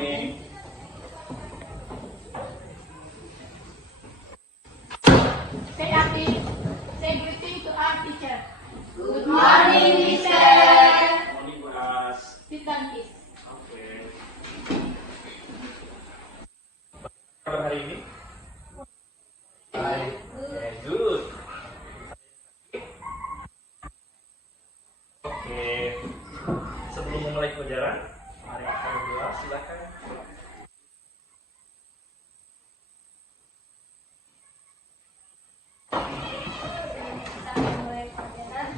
morning. Say happy. Say greeting to our teacher. Good morning, Mister. Morning, class. Sit down, please. Oke. Kabar hari ini? Baik. Okay, good. Oke. Sebelum memulai pelajaran, mari kita berdoa. Silakan. Kita mulai pelajaran.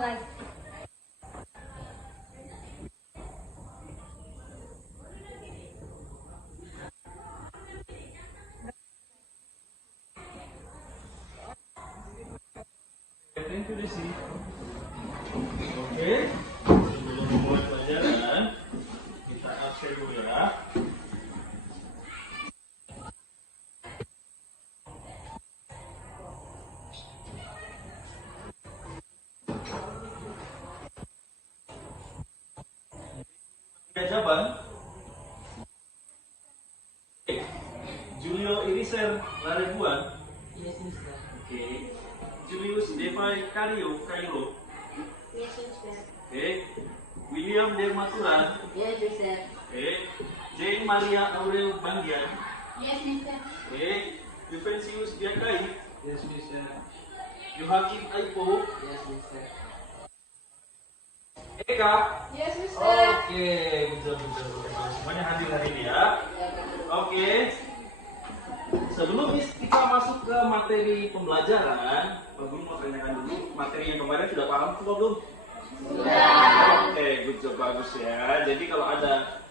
Lagi. Thank you, Desi. Oke. Sebelum memulai pelajaran, kita absen dulu ya. Jawaban. Julio Iriser Larebuan. Yes, Mister. Oke. Julius Devai Cairo. Yes, Mister. Oke. William Dermaturan. Yes, Mister. Oke. Jane Maria Aurel Banggian. Yes, mister. Oke. Juvencius Diakai. Yes, Mister. Joakim Aipo. Yes, Mister. Eka. Yes, mister. Oke, betul. Semuanya hadir hari ini ya. Oke. Sebelum kita masuk ke materi pembelajaran, Pak Guru mau tanyakan dulu, materi yang kemarin sudah paham semua belum? Sudah. Oke, good job, bagus ya. Jadi kalau ada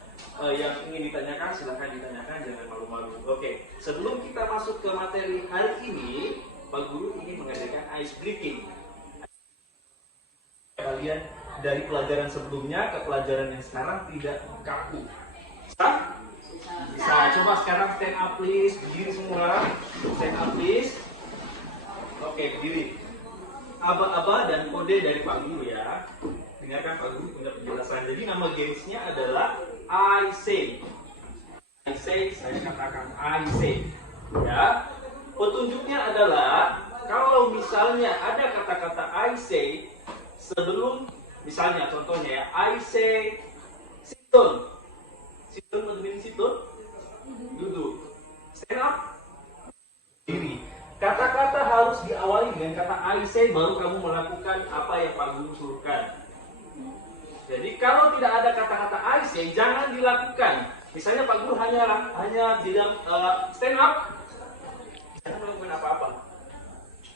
yang ingin ditanyakan, silahkan ditanyakan, jangan malu-malu. Oke, sebelum kita masuk ke materi hari ini, Pak Guru ingin mengadakan ice breaking. Kalian dari pelajaran sebelumnya ke pelajaran yang sekarang tidak kaku. Bisa? Bisa. Coba sekarang stand up please, berdiri semua. Stand up please. Oke, berdiri. Aba-aba dan kode dari Pak Guru ya. Dengarkan Pak Guru punya penjelasan. Jadi nama gamesnya adalah I say. I say, saya katakan I say. Ya. Petunjuknya adalah kalau misalnya ada kata-kata I say sebelum, misalnya contohnya ya, I say sit down. Sit down maksudnya sit down? Duduk. Stand up. Diri. Kata-kata harus diawali dengan kata I say, baru kamu melakukan apa yang Pak Guru suruhkan. Jadi kalau tidak ada kata-kata I say, jangan dilakukan. Misalnya Pak Guru hanya bilang stand up, jangan melakukan apa-apa.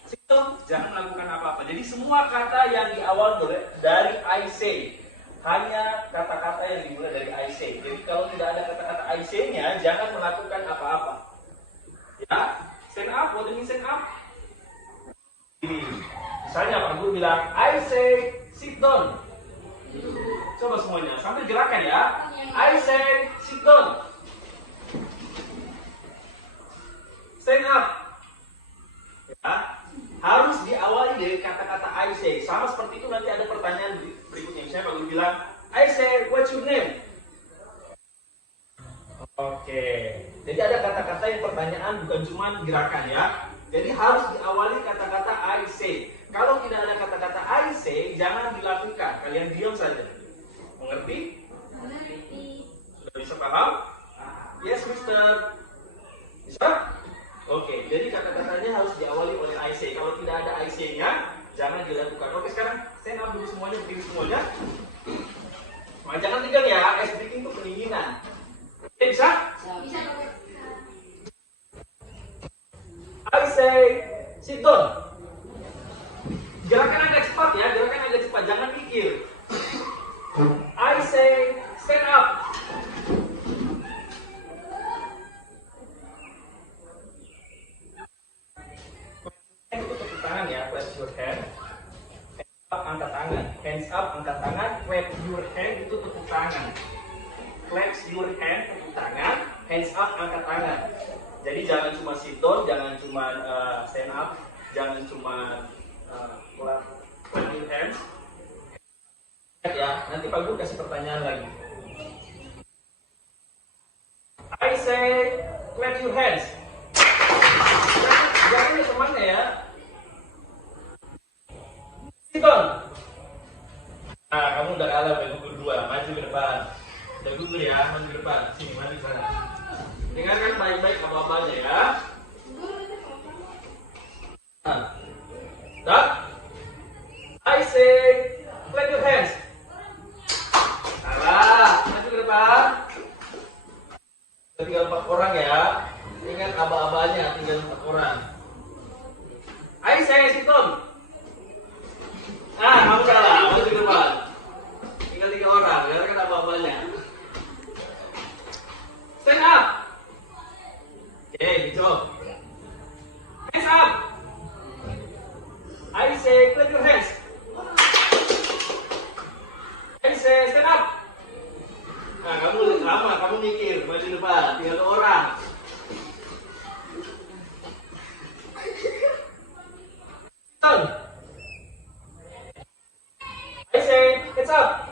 Sit down, jangan melakukan apa-apa. Jadi semua kata yang diawali dari I say, hanya kata-kata yang dimulai dari I say. Jadi kalau tidak ada kata-kata I say-nya, jangan melakukan apa-apa. Ya, stand up, what do you mean stand up? Ini, misalnya Pak Guru bilang, I say sit down. Coba semuanya, sambil gerakan ya. I say sit down. Stand up. Ya, harus diawali dari kata-kata I say. Sama seperti itu nanti ada pertanyaan berikutnya. Misalnya Pak Guru bilang, I say what's your name? Oke. Jadi ada kata-kata yang pertanyaan, bukan cuma gerakan ya. Jadi harus diawali kata-kata I say. Kalau tidak ada kata-kata I say, jangan dilakukan. Kalian diam saja. Mengerti? Mengerti. Sudah bisa paham? Yes, Mister. Bisa? Oke, jadi kata-katanya harus diawali oleh I say. Kalau tidak ada I say-nya, jangan dilakukan. Oke, sekarang stand up dulu semuanya, berdiri semuanya. Nah, jangan tegang ya, ice breaking itu pendinginan. Oke, bisa? Bisa. I say sit down. Gerakan agak cepat ya, gerakan agak cepat, jangan mikir. I say stand up. Itu tepuk tangan ya, clap your hand. Hands up, angkat tangan. Hands up, angkat tangan. Clap your hand itu tepuk tangan. Clap your hand, tepuk tangan. hands up, angkat tangan. Jadi jangan cuma sit down, jangan cuma stand up, jangan cuma clap your hands. Ya, nanti Pak Guru kasih pertanyaan lagi. I say clap your hands. Jangan di temannya ya. Sit down. Nah, kamu udah kalah Pak Guru 2, maju ke depan. Pak Guru ya, maju ke depan. Sini, maju ke sana. Dengarkan baik-baik apa-apanya ya. Nah, I say clap your hands. Salah, maju ke depan. Tinggal 4 orang ya. Ingat aba-abanya, tinggal 4 orang. I say sit down. Kamu salah, maju ke depan. Tinggal 3 orang, dengarkan aba-abanya. Stand up. Oke, gitu. Hands up. I say clap your hands. I say stand up. Nah, kamu mikir, maju depan, tinggal 2 orang. Turn. I say hands up.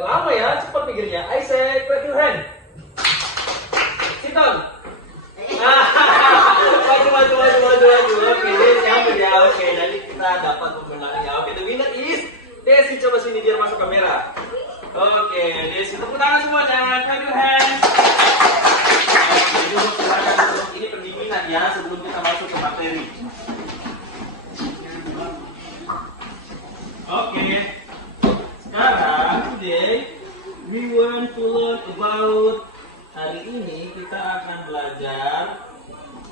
Lama ya, cepat mikirnya. I say clap your hand. Sit down. Maju. Oke, nyambung ya. Oke, jadi kita dapat pemenangnya. Oke, the winner is Desi. Coba sini biar masuk kamera. Oke, Desi, tepuk tangan semuanya. Clap your hands. Ini pendinginan ya sebelum kita masuk ke materi. Oke, sekarang today we want to learn about. Hari ini kita akan belajar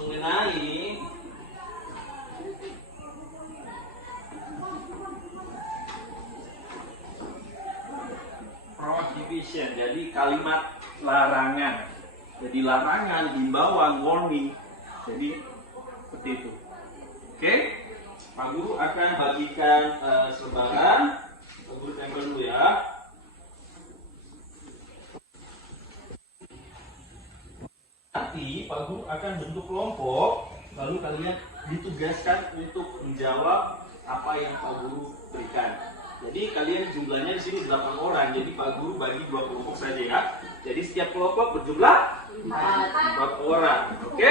mengenai prohibition. Jadi kalimat larangan. Jadi larangan, himbauan, warning. Jadi seperti itu. Oke? Pak Guru akan bagikan selebaran. Pak Guru tempel dulu ya. Nanti Pak Guru akan bentuk kelompok, lalu kalian ditugaskan untuk menjawab apa yang Pak Guru berikan. Jadi kalian jumlahnya di sini 8 orang, jadi Pak Guru bagi 2 kelompok saja ya. Jadi setiap kelompok berjumlah 4 orang, oke?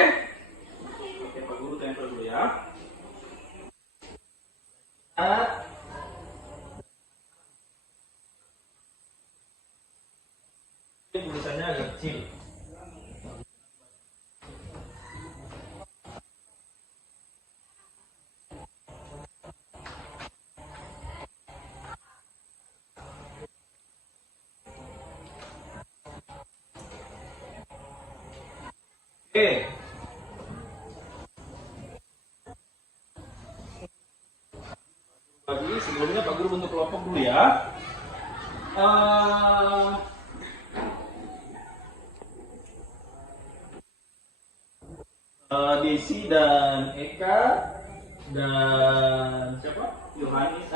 Oke, Pak Guru tempel dulu ya. Ini tulisannya agak kecil. Oke. Bagi sebelumnya Pak Guru bentuk kelompok dulu ya. Desi dan Eka dan siapa? Yohanes,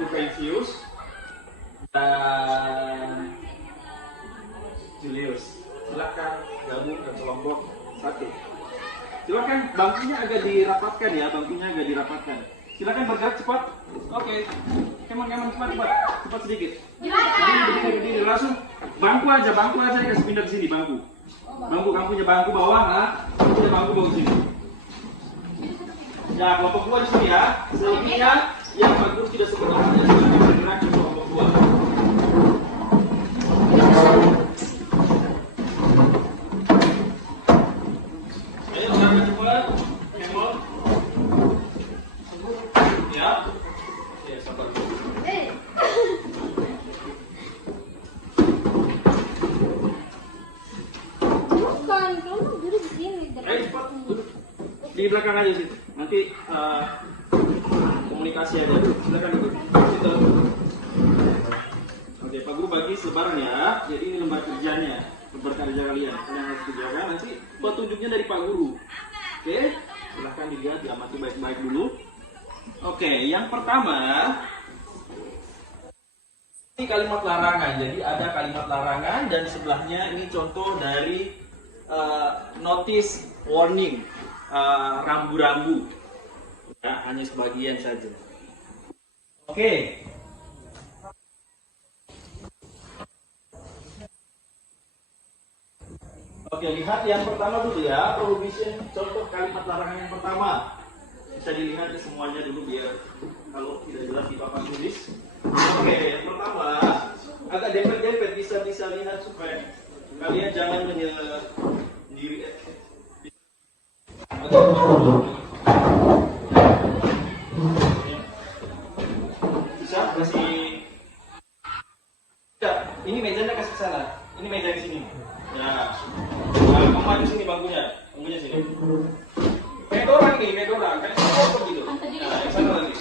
Yufensius dan Julius. Silakan gabung ke kelompok 1. Silakan bangkunya agak dirapatkan ya, Silakan bergerak cepat. Oke. Keman cepat sedikit. Jadi berdiri langsung. Bangku aja kasih pindah ke sini bangku. Kamunya bangku bawah, kamunya bangku bawah sini. Ya, kelompok 2 di sini ya. Selebihnya yang Pak Guru tidak sebut namanya silakan bergerak ke kelompok 2. Ayo, bergerak cepat. Kemon. Ya. Ya, sabar. Bukan, kamu duduk di sini. Ayo cepat. Di belakang aja sih. Nanti komunikasi aja. Silakan duduk. Situ. Oke, Pak Guru bagi selebaran ya. Jadi ini lembar kerjanya, lembar kerja kalian. Kalian harus kerjakan. Nanti petunjuknya dari Pak Guru. Oke, silakan dilihat, diamati baik-baik dulu. Oke, yang pertama, Ini kalimat larangan. Jadi ada kalimat larangan dan sebelahnya ini contoh dari notice warning, rambu-rambu. Ya, hanya sebagian saja. Oke. Oke, lihat yang pertama dulu ya, prohibition, contoh kalimat larangan yang pertama. Bisa dilihat semuanya dulu biar kalau tidak jelas di papan tulis. Oke, yang pertama agak dempet-dempet bisa lihat supaya kalian jangan menyendiri. Bisa kasih. Tidak, ini mejanya kasih salah. Ini meja di sini. Ya, nah, kamu maju sini bangkunya sini. Kayak orang nih, kayak orang, kayak kotor gitu. Nah, yang sana lagi.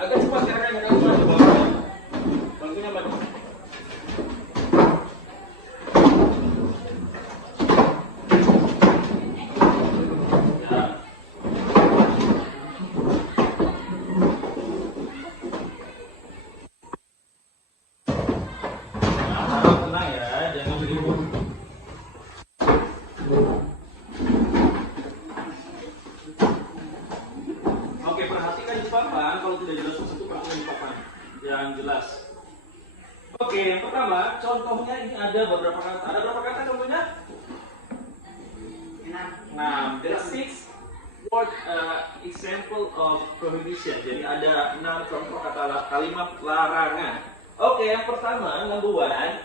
Agak cepat gerakannya, kamu maju bangkunya maju. Ya. Tenang ya, jangan ribut. Oke, perhatikan di papan. Kalau tidak jelas sesuatu, perhatikan di papan yang jelas. Oke, yang pertama, contohnya ini ada beberapa kata. Ada berapa kata contohnya? 6. There are 6 word example of prohibition. Jadi ada 6 contoh kata kalimat larangan. Oke, yang pertama, number 1.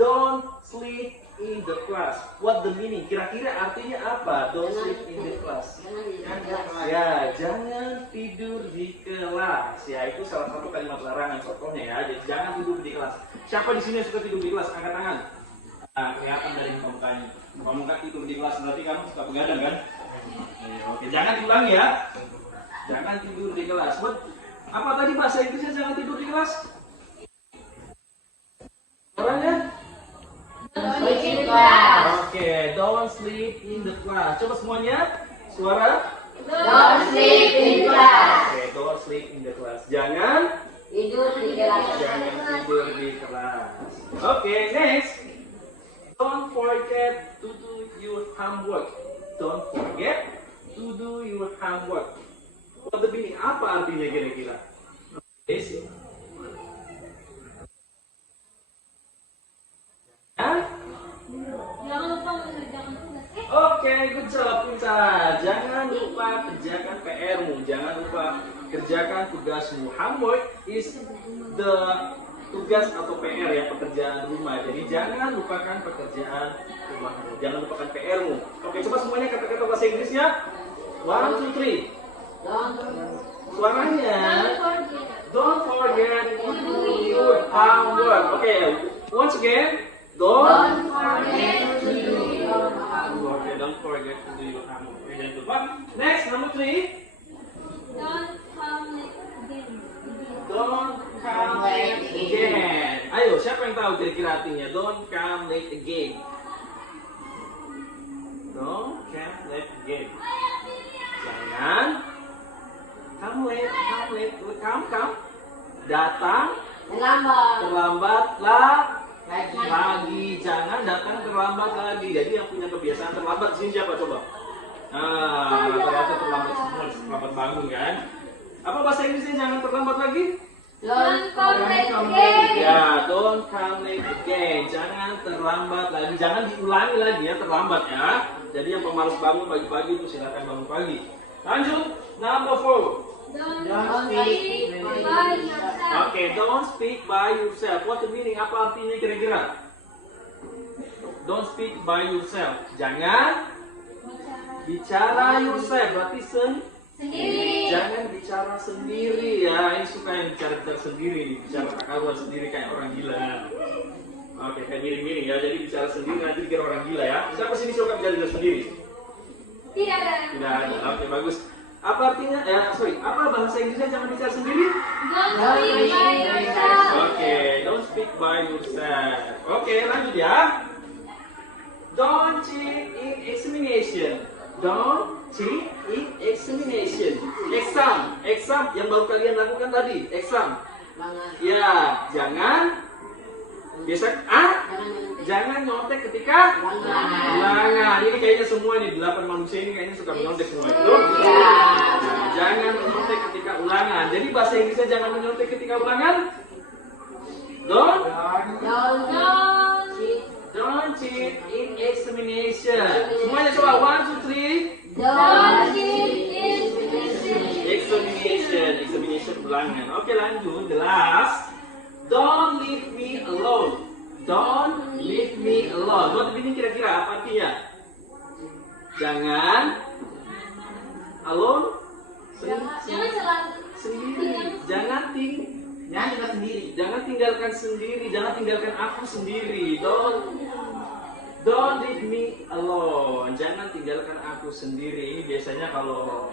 Don't sleep in the class. What the meaning? Kira-kira artinya apa? Don't sleep in the class. Ya, jangan tidur di kelas. Ya, itu salah satu kalimat larangan contohnya ya. Jadi jangan tidur di kelas. Siapa di sini yang suka tidur di kelas? Angkat tangan. Nah, kelihatan dari mukanya. Kalau muka tidur di kelas berarti kamu suka begadang kan? Oke, jangan diulangi ya. Jangan tidur di kelas. Apa tadi bahasa Inggrisnya jangan tidur di kelas? Orangnya? Oke, don't sleep in the class. Coba semuanya, suara. Don't sleep in class. Oke, don't sleep in the class. Jangan Tidur di kelas. tidur di kelas. Oke, next. Don't forget to do your homework. Don't forget to do your homework. What the meaning? Apa artinya kira-kira? Oke, Jangan lupa mengerjakan tugas. Oke, good job Pinta. Jangan lupa kerjakan PR-mu. Jangan lupa kerjakan tugasmu. Homework is the tugas atau PR ya, pekerjaan rumah. Jadi jangan lupakan pekerjaan rumahmu. Jangan lupakan PR-mu. Oke, coba semuanya kata-kata bahasa Inggrisnya. 1, 2, 3. Suaranya. Don't forget to do your homework. Oke, once again. Don't forget to do your homework. Okay, don't forget to do your homework. Okay, jangan lupa. Next, number 3. Don't come late again. Don't come late again. Ayo, siapa yang tahu kira-kira artinya? Don't come late again. Don't come late again. Jangan come late. Come. Datang terlambatlah lagi. Jangan datang terlambat lagi. Jadi yang punya kebiasaan terlambat di sini siapa coba? Nah, rata-rata terlambat semua, terlambat bangun kan? Apa bahasa Inggrisnya jangan terlambat lagi? Don't come late again. Ya, don't come late again. Jangan terlambat lagi. Jangan diulangi lagi ya terlambat ya. Jadi yang pemalas bangun pagi-pagi itu silakan bangun pagi. Lanjut, number 4. Don't speak by yourself. Oke, don't speak by yourself. What the meaning? Apa artinya kira-kira? Don't speak by yourself. Jangan bicara yourself. Berarti Sendiri. jangan bicara sendiri ya. Ini suka yang bicara sendiri, bicara karuan sendiri kayak orang gila. Oke, kayak miring-miring ya. Jadi bicara sendiri nanti dikira orang gila ya. Siapa sini suka bicara sendiri? Tidak ada. Tidak ada. Oke, bagus. Apa artinya? Apa bahasa Inggrisnya jangan bicara sendiri? Don't speak by yourself. Oke, don't speak by yourself. Oke, lanjut ya. Don't cheat in examination. Don't cheat in examination. Exam yang baru kalian lakukan tadi, exam. Ya, jangan biasa jangan nyontek ketika ulangan. Ini kayaknya semua nih 8 manusia ini kayaknya suka menyontek semua itu. Jangan menyontek ketika ulangan. Jadi bahasa Inggrisnya jangan menyontek ketika ulangan. Don't cheat in examination. Semuanya coba 1, 2, 3. Don't cheat in examination. Examination ulangan. Oke, lanjut. The last. Don't leave me alone. Don't leave me alone. Buat ini kira-kira apa artinya? Jangan alone. Jangan selalu Sendiri. Jangan tinggalkan sendiri. Jangan tinggalkan aku sendiri. Don't leave me alone. Jangan tinggalkan aku sendiri. Ini biasanya kalau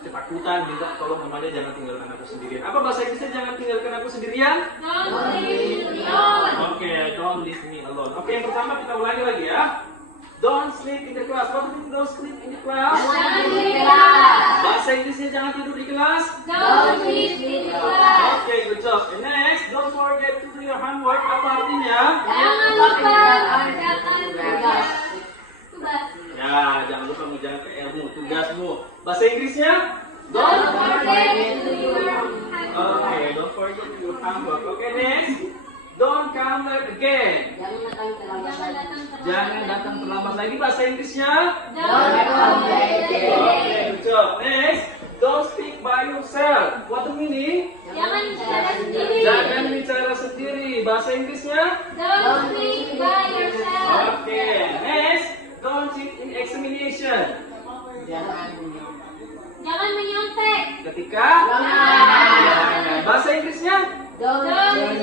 ketakutan minta tolong temannya jangan tinggalkan aku sendirian. Apa bahasa Inggrisnya jangan tinggalkan aku sendirian? don't leave me alone. Oke, don't leave me alone. Oke, yang pertama kita ulangi lagi ya. Don't sleep in the class. What do you mean don't sleep in the class? Jangan di kelas. Bahasa Inggrisnya jangan tidur di kelas. Don't sleep in the class. Oke, good job. And next, don't forget to do your homework. Apa artinya? Jangan lupa mengerjakan tugas. Ya, jangan lupa mengerjakan PR-mu, tugasmu. Bahasa Inggrisnya? Don't forget to do your homework. Oke, don't forget to do your homework. Oke, next. Don't come late again. Jangan datang terlambat lagi. Bahasa Inggrisnya? Don't come late Oke, again. good job. Next, don't speak by yourself. What the meaning? Jangan bicara sendiri. Jangan bicara sendiri. Bahasa Inggrisnya? Don't speak by yourself. Oke, next, don't cheat in examination. Jangan menyontek. Ketika? Bahasa Inggrisnya? Don't cheat in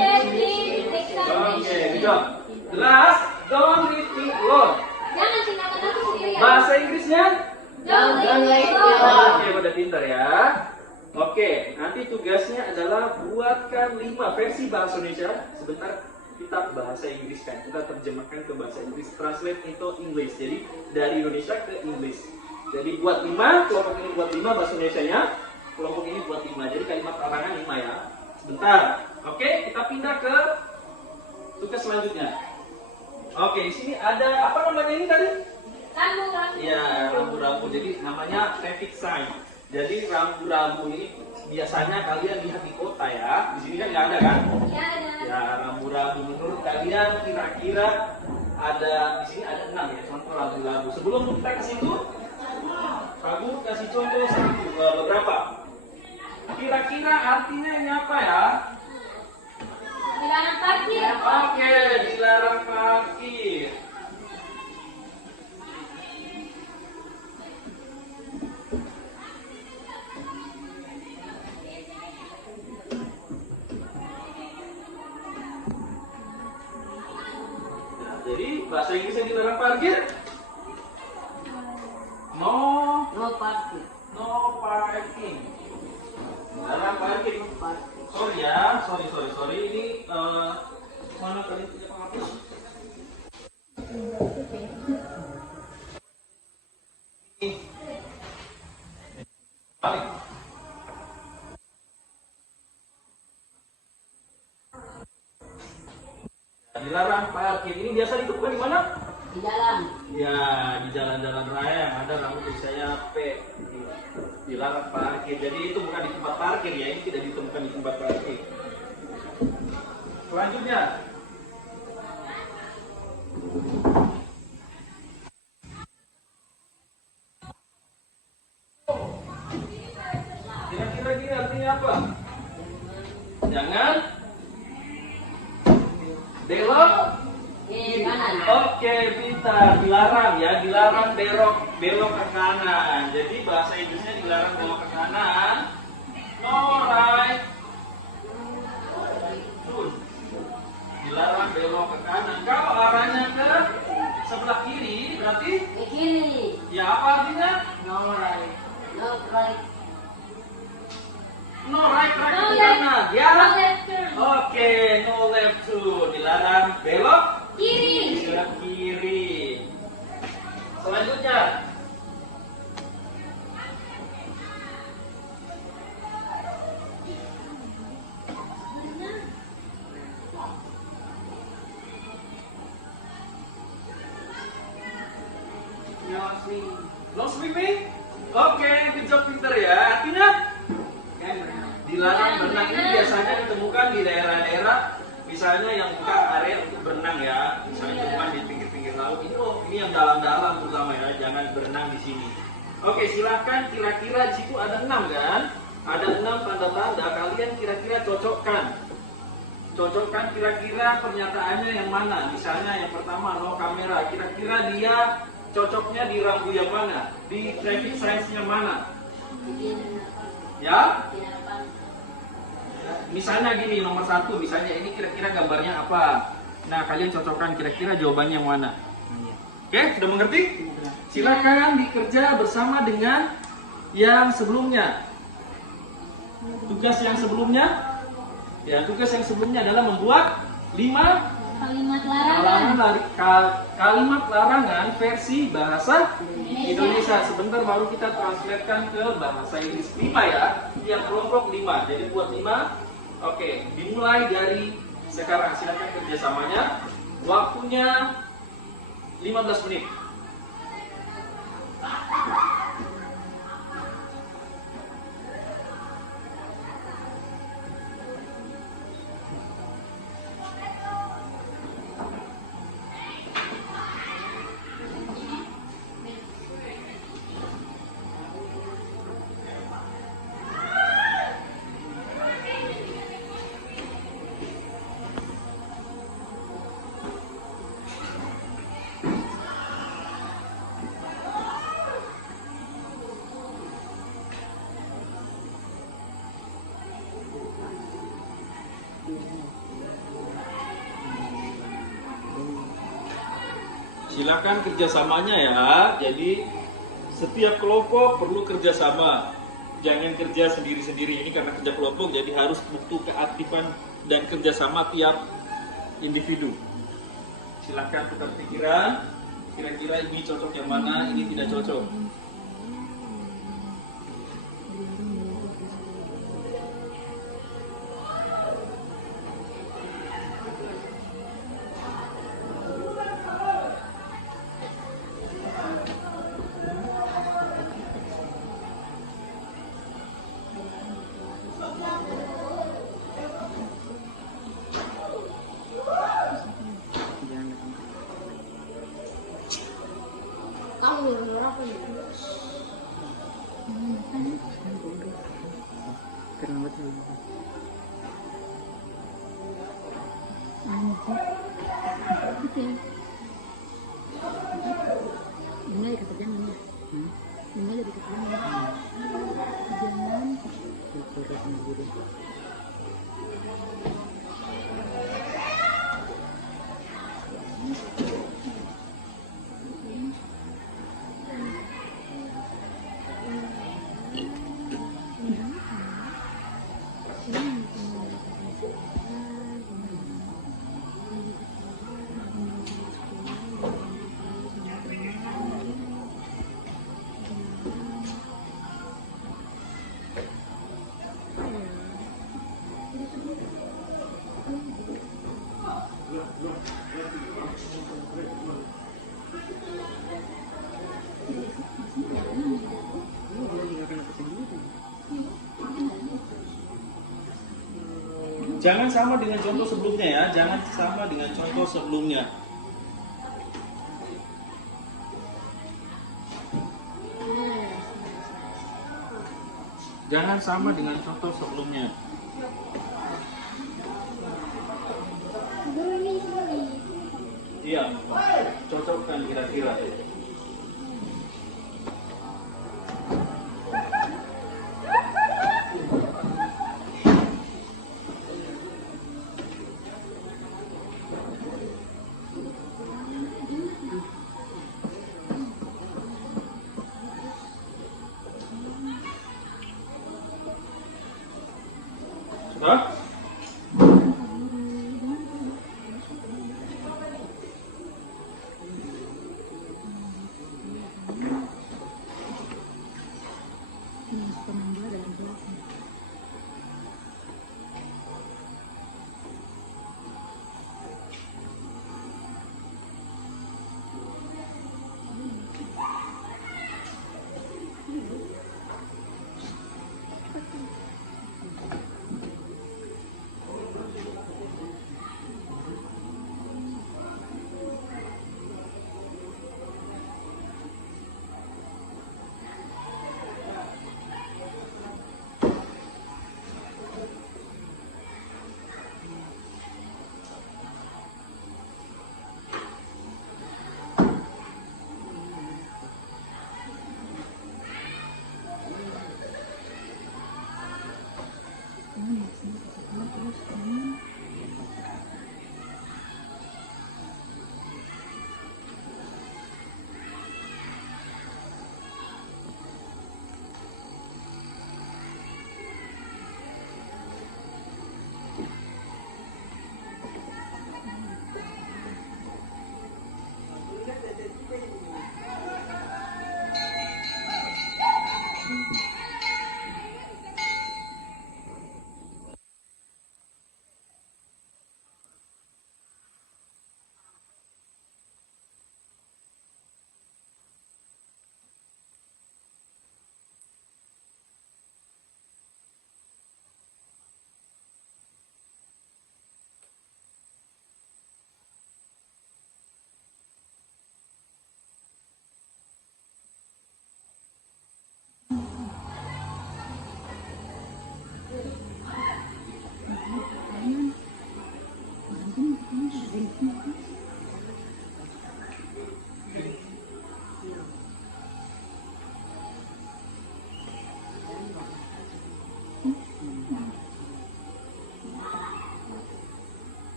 Oke, examination. good job. Last, don't leave me alone. Jangan tinggalkan aku sendirian. Bahasa Inggrisnya? Don't leave me alone. Oke, udah pintar ya. Oke, nanti tugasnya adalah buatkan 5 versi bahasa Indonesia. Sebentar kita bahasa Inggris kan. Kita terjemahkan ke bahasa Inggris, translate into English. Jadi dari Indonesia ke English. Jadi buat 5, kelompok ini buat 5 bahasa Indonesianya, kelompok ini buat 5. Jadi kalimat larangan 5 ya. Sebentar. Oke, kita pindah ke tugas selanjutnya. Oke, di sini ada apa namanya ini tadi? Rambu-rambu. Ya, rambu-rambu. Jadi namanya traffic sign. Jadi rambu-rambu ini biasanya kalian lihat di kota ya. Di sini kan nggak ada kan? Ya, ada. Ya, rambu-rambu menurut kalian kira-kira ada di sini ada 6 ya, contoh rambu-rambu. Sebelum kita ke situ, Kamu kasih contoh beberapa. Kira-kira artinya ini apa ya? Dilarang parkir. Oke, dilarang parkir. Nah, jadi bahasa Inggrisnya dilarang parkir? No parking. No parking. Dilarang parkir. Sorry ya, sorry. Ini mana kalian punya penghapus? Balik. Dilarang parkir. Ini biasa ditemukan di mana? Di dalam. Ya, di jalan-jalan raya yang ada rambut tulisannya P. Dilarang parkir. Jadi itu bukan di tempat parkir ya, ini tidak ditemukan di tempat parkir. Selanjutnya, kira-kira gini artinya apa? Jangan belok. Kanan. Oke, pintar. Dilarang ya, dilarang belok ke kanan. Jadi bahasa Inggrisnya dilarang belok ke kanan. No right. Dilarang belok ke kanan. Kalau arahnya ke sebelah kiri, berarti Ke kiri. ya apa artinya? No right. No right. No right, right No ke left. kanan. Ya. No left turn. Oke, no left turn. Dilarang belok Kiri. ke kiri. Selanjutnya, No swimming? Oke, good job, pinter ya. Artinya dilarang berenang ini biasanya ditemukan di daerah-daerah misalnya yang bukan area untuk berenang ya. Misalnya ditemukan di pinggir-pinggir laut. Ini yang dalam-dalam terutama ya, jangan berenang di sini. Oke, silahkan kira-kira di situ ada 6 kan? Ada 6 tanda-tanda, kalian kira-kira cocokkan. Cocokkan kira-kira pernyataannya yang mana. Misalnya yang pertama, no kamera. Kira-kira dia cocoknya di rambu yang mana? Di traffic signs-nya mana? Ya? Misalnya gini, nomor 1, misalnya ini kira-kira gambarnya apa? Nah, kalian cocokkan kira-kira jawabannya yang mana? Oke, sudah mengerti? Silakan dikerja bersama dengan yang sebelumnya. Tugas yang sebelumnya? Ya, tugas yang sebelumnya adalah membuat 5 kalimat larangan versi bahasa Indonesia. Sebentar baru kita translatekan ke bahasa Inggris. 5 ya, yang kelompok 5. Jadi buat 5. Oke, dimulai dari sekarang. Silakan kerjasamanya. Waktunya 15 menit. Silakan kerjasamanya ya. Jadi setiap kelompok perlu kerjasama. Jangan kerja sendiri-sendiri. Ini karena kerja kelompok, jadi harus butuh keaktifan dan kerjasama tiap individu. Silakan tukar pikiran. Kira-kira ini cocok yang mana, ini tidak cocok. Jangan sama dengan contoh sebelumnya ya, jangan sama dengan contoh sebelumnya. Jangan sama dengan contoh sebelumnya. Iya, cocokkan kira-kira. Sudah?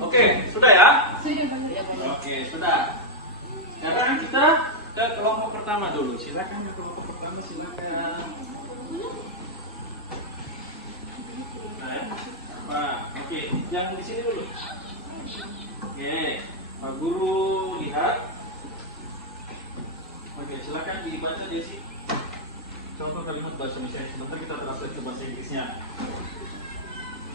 Oke, sudah ya? Sudah Bang. Oke, sudah. Sekarang kita ke kelompok pertama dulu. Silakan ke kelompok pertama, silakan. Nah, ya. Oke, yang di sini dulu. Oke, Pak Guru lihat. Oke, silakan dibaca Desi. Contoh kalimat bahasa Indonesia. Sebentar kita translate ke bahasa Inggrisnya.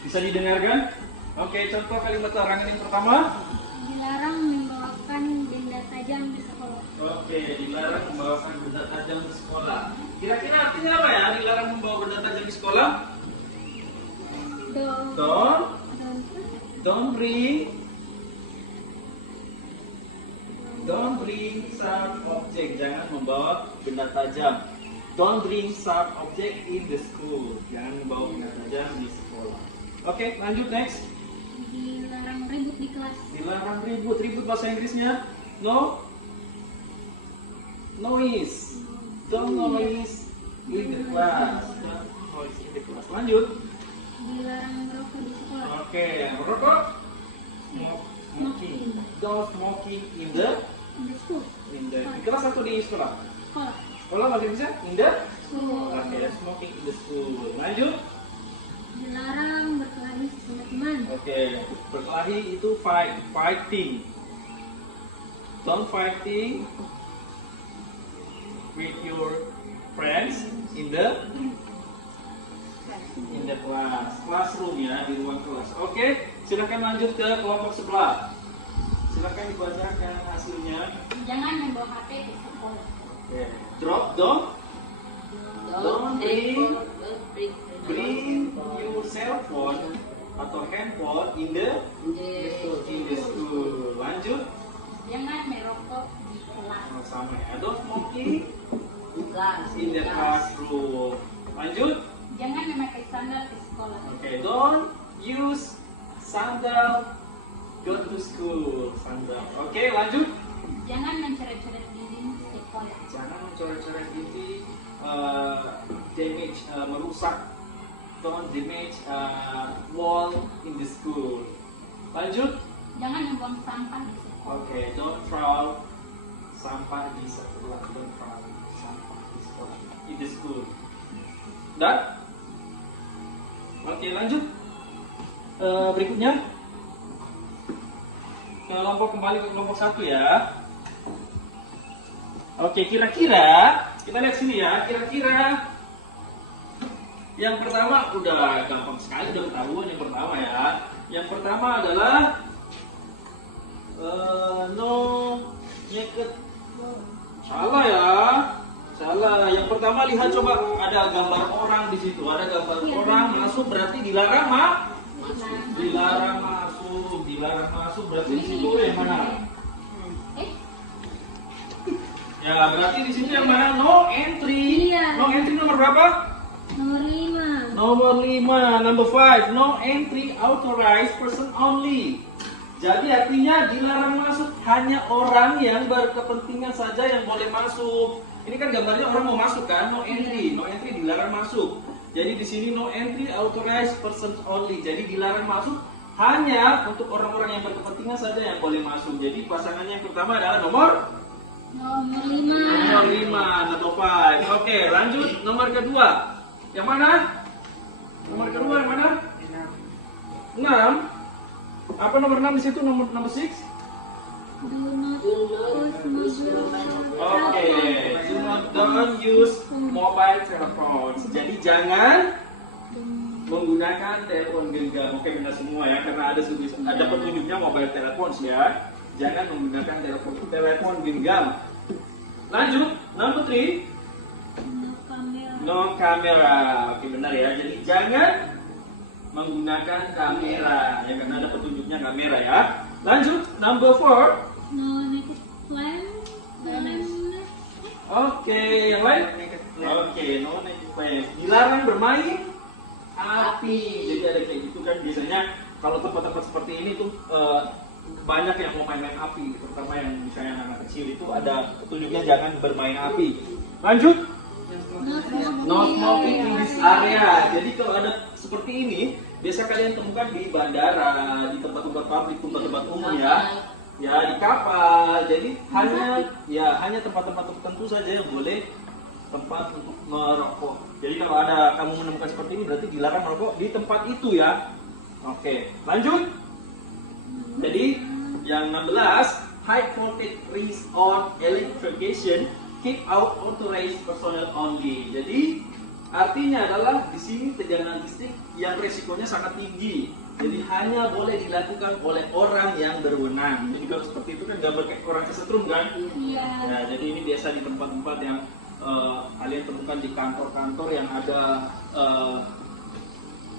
Bisa didengarkan? Oke, contoh kalimat larangan yang pertama. Dilarang membawakan benda tajam di sekolah. Oke, dilarang membawakan benda tajam di sekolah. Kira-kira artinya apa ya? Dilarang membawa benda tajam di sekolah? Don't bring sharp object. Jangan membawa benda tajam. Don't bring sharp object in the school. Jangan membawa benda tajam di sekolah. Oke, lanjut next. Dilarang ribut di kelas. Dilarang ribut. Ribut bahasa Inggrisnya no noise. Don't noise in the class. Don't noise in the class. Lanjut. Dilarang merokok di sekolah. Oke, merokok. Smoking. Don't smoking in the Di school. di kelas atau di sekolah? Sekolah. Sekolah bahasa Inggrisnya in the School. Oke, smoking in the school. Lanjut. Dilarang berkelahi sesama teman. Oke, berkelahi itu fighting. Don't fighting with your friends in the classroom ya, di ruang kelas. Oke, silakan lanjut ke kelompok sebelah. Silakan dibacakan hasilnya. Jangan membawa HP di sekolah. Oke, don't bring your cell phone atau handphone in the school. Lanjut. Jangan merokok di kelas. Sama ya. Don't smoking in the classroom. Lanjut. Jangan memakai sandal di sekolah. Oke, don't use sandal go to school. Sandal. Oke, lanjut. Jangan mencoret-coret dinding sekolah. Jangan mencoret-coret dinding, damage, merusak. Don't damage wall in the school. Lanjut. Jangan membuang sampah di sekolah. Oke, don't throw sampah di sekolah. Don't throw sampah di sekolah. In the school. Dan? Oke, lanjut. Berikutnya. Kembali ke kelompok 1 ya. Oke, kira-kira kita lihat sini ya. Kira-kira yang pertama udah gampang sekali, udah ketahuan yang pertama ya. Yang pertama adalah no naked. Salah ya. Salah. Yang pertama lihat coba ada gambar orang di situ. Ada gambar orang masuk berarti dilarang dilarang masuk. Dilarang masuk berarti di situ yang mana? Ya berarti di situ yang mana? No entry. Iya. No entry nomor berapa? Nomor 5. Nomor 5. Number 5. No entry authorized person only. Jadi artinya dilarang masuk hanya orang yang berkepentingan saja yang boleh masuk. Ini kan gambarnya orang mau masuk kan? No entry. No entry dilarang masuk. Jadi di sini no entry authorized person only. Jadi dilarang masuk hanya untuk orang-orang yang berkepentingan saja yang boleh masuk. Jadi pasangannya yang pertama adalah nomor 5. Nomor 5, number 5. Oke, lanjut nomor kedua. Yang mana? Nomor kedua yang mana? 6. Apa nomor 6 di situ? Nomor 6? Oke, don't use mobile telephones. Jadi jangan menggunakan telepon genggam. Oke, benar semua ya, karena ada petunjuknya mobile telepon ya. Jangan menggunakan telepon genggam. Lanjut, number 3. No camera. Oke, benar ya. Jadi jangan menggunakan kamera ya, karena ada petunjuknya kamera ya. Lanjut, number 4. No naked plan. Oke, yang lain? Oke, no naked plants. Dilarang bermain api. Jadi ada kayak gitu kan, biasanya kalau tempat-tempat seperti ini tuh banyak yang mau main-main api, terutama yang misalnya anak kecil itu ada petunjuknya jangan bermain api. Lanjut. No smoking in this area. Jadi kalau ada seperti ini, biasa kalian temukan di bandara, di tempat-tempat publik, tempat-tempat umum ya. Ya, di kapal. Jadi hanya tempat-tempat tertentu saja yang boleh tempat untuk merokok. Jadi kalau ada kamu menemukan seperti ini, berarti dilarang merokok di tempat itu ya. Oke, lanjut. Jadi yang 16, high voltage rings on electrification, keep out authorized personnel only. Jadi artinya adalah di sini tegangan listrik yang resikonya sangat tinggi. Jadi hanya boleh dilakukan oleh orang yang berwenang. Jadi kalau seperti itu kan gambar kayak orang kesetrum kan? Iya. Nah, jadi ini biasa di tempat-tempat yang kalian temukan di kantor-kantor yang ada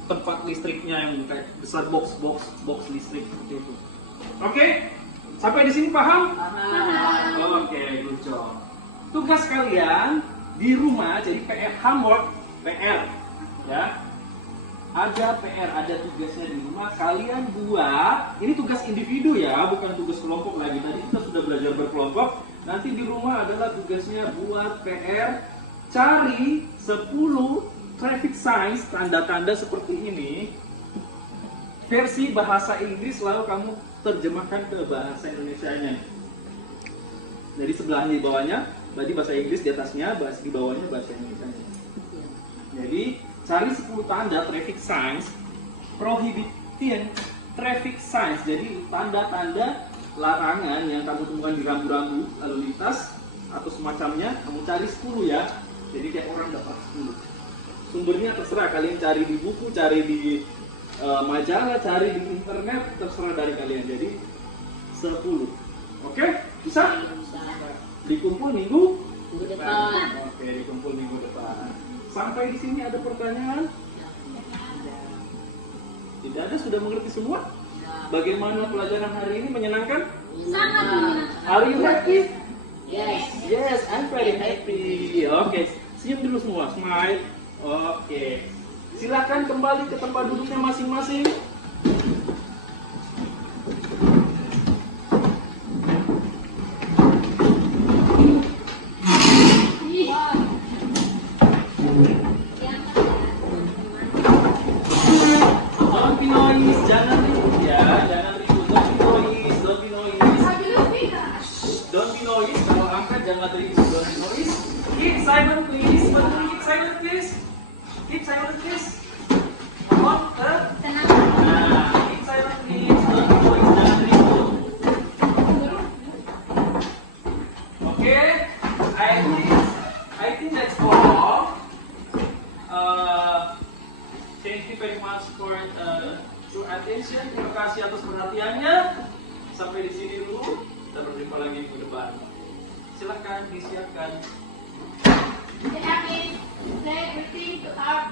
tempat listriknya yang kayak besar box listrik seperti itu. Oke, sampai di sini paham? Oke, good job. Tugas kalian di rumah, jadi PR homework, PR ya. Ada PR, ada tugasnya di rumah. Kalian buat, ini tugas individu ya, bukan tugas kelompok lagi. Tadi kita sudah belajar berkelompok. Nanti di rumah adalah tugasnya buat PR, cari 10 traffic signs, tanda-tanda seperti ini, versi bahasa Inggris, lalu kamu terjemahkan ke bahasa Indonesianya. Jadi sebelahnya di bawahnya, tadi bahasa Inggris, di atasnya, di bawahnya bahasa Indonesia. Jadi cari 10 tanda traffic signs, prohibited traffic signs. Jadi tanda-tanda larangan yang kamu temukan di rambu-rambu lalu lintas atau semacamnya, kamu cari 10 ya. Jadi kayak orang dapat 10. Sumbernya terserah, kalian cari di buku, cari di majalah, cari di internet, terserah dari kalian. Jadi 10. Oke? Bisa? Dikumpul minggu depan. Oke, dikumpul minggu depan. Sampai di sini ada pertanyaan? Tidak ada, sudah mengerti semua? Bagaimana pelajaran hari ini, menyenangkan? Sangat menyenangkan. Are you happy? Yes. Yes, I'm very happy. Oke, senyum dulu semua, smile. Oke, silakan kembali ke tempat duduknya masing-masing. Don't be noise, jangan ribut ya, jangan ribut. Don't be noise. Don't be noise. Kalau angkat jangan ribut. Don't be noise. Keep silent please. Keep silent please. Keep silent please. Come on, Tenang. Nah, keep silent please. Don't be noise, jangan ribut. Okay, I think that's all. Thank you very much for your attention. Terima kasih atas perhatiannya. Sampai di sini dulu. Kita berjumpa lagi minggu depan. Silakan disiapkan. Say happy. Say everything to our